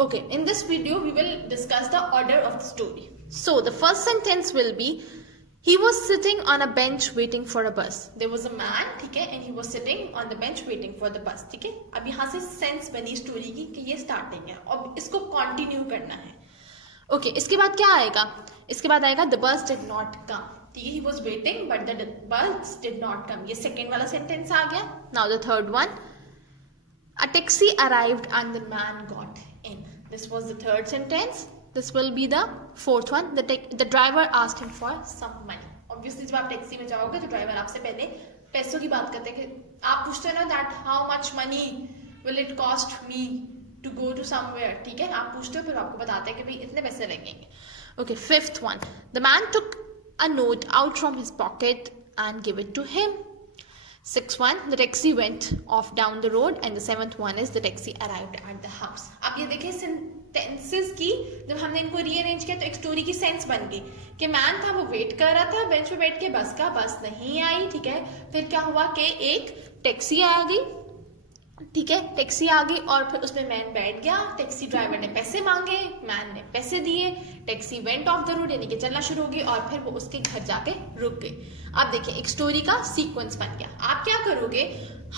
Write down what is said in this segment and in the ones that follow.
Okay, in this video we will discuss the order of the story. So the first sentence will be, he was sitting on a bench waiting for a bus. There was a man, ठीक है, and he was sitting on the bench waiting for the bus. ठीक है, अब यहाँ से sense बनी story की कि ये स्टार्टिंग है और इसको कंटिन्यू करना है. ओके, इसके बाद क्या आएगा? इसके बाद आएगा the bus did not come. ठीक है, he was waiting but the bus did not come. ये सेकेंड वाला सेंटेंस आ गया. Now the third one, a taxi arrived and the man got in. This was the third sentence. This will be the fourth one. The driver asked him for some money. Obviously जब आप taxi में जाओगे तो driver आपसे पहले पैसों की बात करते हैं कि आप पूछते हो ना that how much money will it cost me to go to somewhere. ठीक है, आप पूछते हो फिर आपको बताते हैं कि भाई इतने पैसे लगेंगे. Okay, fifth one. The man took a note out from his pocket and gave it to him. Sixth one, the taxi went off down the road, and the seventh one is the taxi arrived at the house. अब ये देखिए sentences की जब हमने इनको rearrange किया तो एक स्टोरी की सेंस बन गई कि मैन था वो वेट कर रहा था बेंच पे बैठ के बस नहीं आई. ठीक है, फिर क्या हुआ कि एक टैक्सी आ गई. ठीक है, टैक्सी आ गई और फिर उसमें मैन बैठ गया. टैक्सी ड्राइवर ने पैसे मांगे, मैन ने पैसे दिए. Taxi went of the road यानी कि चलना शुरू हो गई और फिर वो उसके घर जाके रुक गई. अब देखिए एक स्टोरी का सीक्वेंस बन गया. आप क्या करोगे?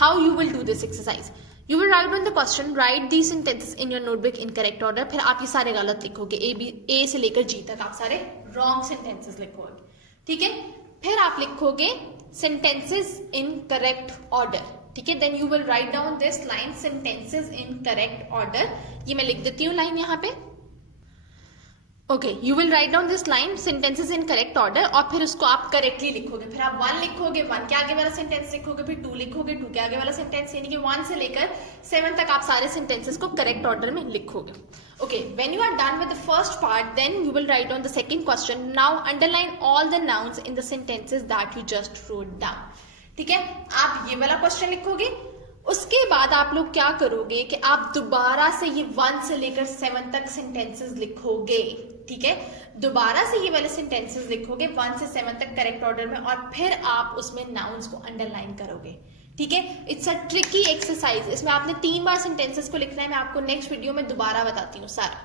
How you will do this exercise? You will write on the question, right the sentences in your notebook in correct order. फिर आप ये सारे गलत लिखोगे, ए से लेकर जी तक आप सारे रॉन्ग सेंटेंसेस लिखोगे. ठीक है, फिर आप लिखोगे सेंटेंसेस इन करेक्ट ऑर्डर. ठीक है, then you will write down this line sentences in correct order. ये मैं लिख देती हूँ लाइन यहाँ पे. Okay, you will write down this line sentences in correct order और फिर उसको आप करेक्टली लिखोगे. फिर आप 1 लिखोगे, 1 के आगे वाला सेंटेंस लिखोगे, फिर 2 लिखोगे, 2 के आगे वाला सेंटेंस, यानी कि 1 से लेकर 7 तक आप सारे सेंटेंसेस को करेक्ट ऑर्डर में लिखोगे. Okay, when you are done with the first part then you will write on the second question. Now underline all the nouns in the sentences that you just wrote down. ठीक है, आप ये वाला question लिखोगे. उसके बाद आप लोग क्या करोगे कि आप दोबारा से ये 1 से लेकर 7 तक सेंटेंसेस लिखोगे. ठीक है, दोबारा से ये वाले सेंटेंसेस लिखोगे 1 से 7 तक करेक्ट ऑर्डर में और फिर आप उसमें नाउन्स को अंडरलाइन करोगे. ठीक है, इट्स अ ट्रिकी एक्सरसाइज. इसमें आपने 3 बार सेंटेंसेस को लिखना है. मैं आपको नेक्स्ट वीडियो में दोबारा बताती हूँ सारा.